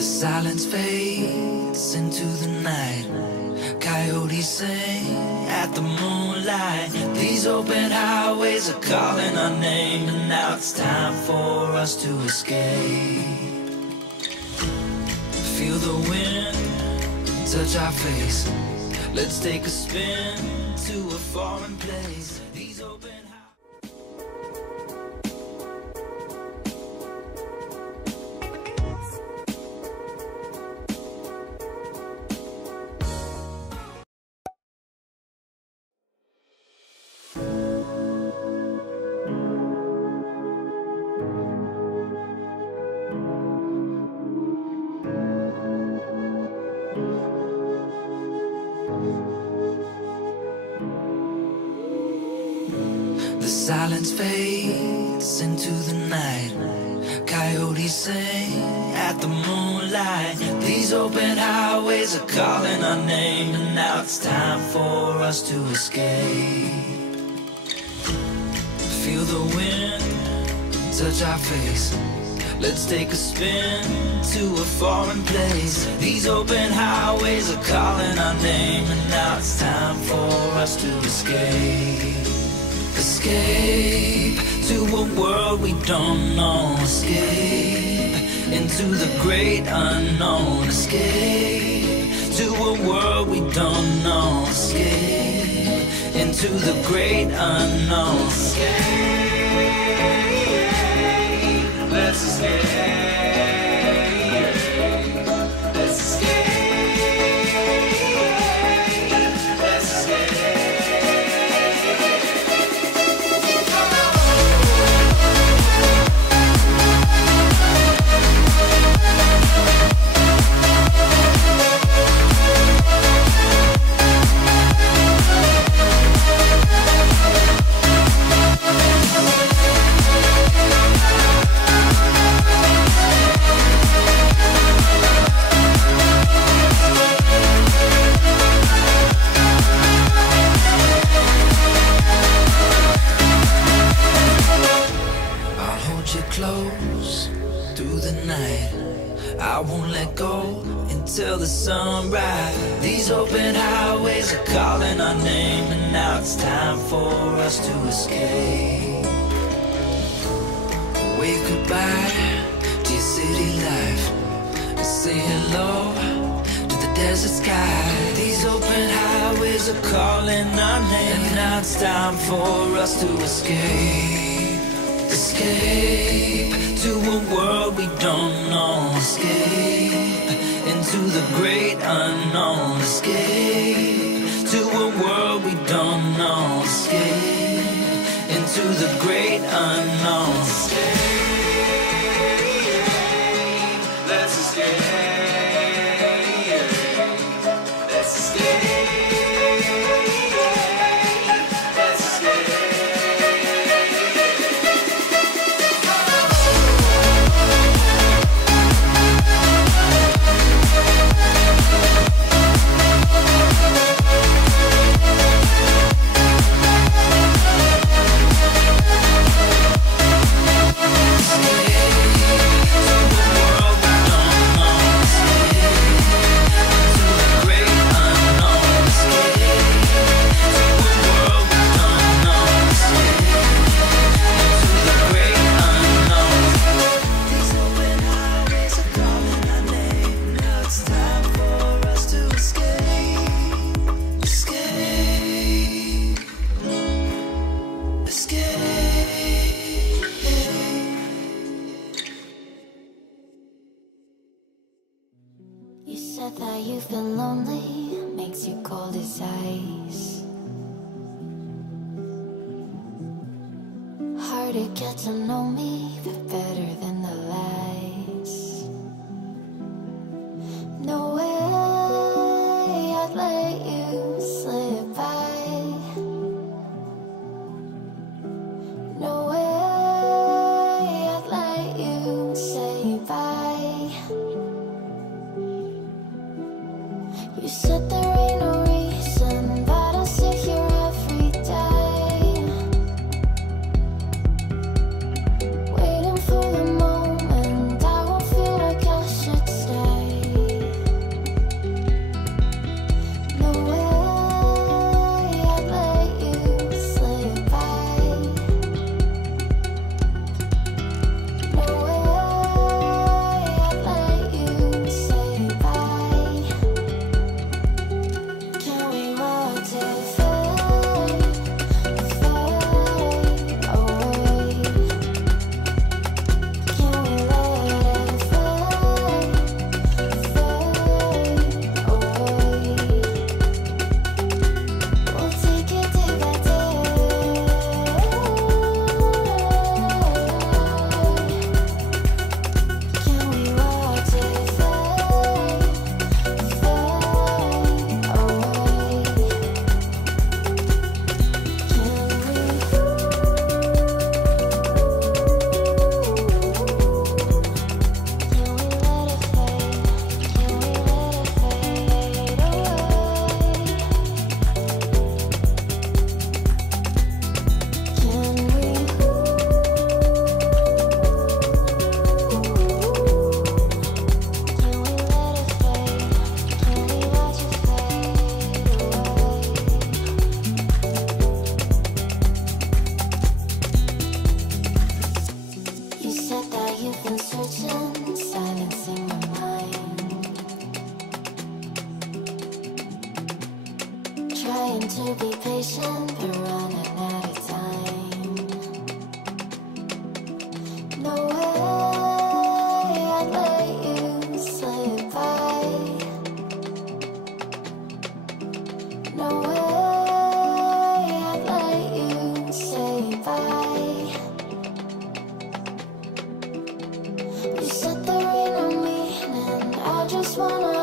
The silence fades into the night. Coyotes sing at the moonlight. These open highways are calling our name, and now it's time for us to escape. Feel the wind touch our face. Let's take a spin to a foreign place. These open silence fades into the night. Coyotes sing at the moonlight. These open highways are calling our name, and now it's time for us to escape. Feel the wind touch our face. Let's take a spin to a foreign place. These open highways are calling our name, and now it's time for us to escape. Escape to a world we don't know. Escape into the great unknown. Escape to a world we don't know. Escape into the great unknown. Escape, let's escape. Let's escape. Close through the night. I won't let go until the sunrise. These open highways are calling our name, and now it's time for us to escape. Wave goodbye to your city life and say hello to the desert sky. These open highways are calling our name, and now it's time for us to escape. Escape to a world we don't know. Escape into the great unknown. Escape to a world we don't know. Escape into the great unknown. Escape, let's escape. Let's escape. You said that you've been lonely, makes you cold as ice. Hard to get to know me, but better than the lies. No way I'd let you slip by. No way I'd let you say bye. You said there ain't no reason, but I'll sit here every day, waiting for the moment I won't feel like I should stay. to be patient, but running out of time. No way I'd let you slip by. No way I'd let you say bye. You set the rain on me, and I just wanna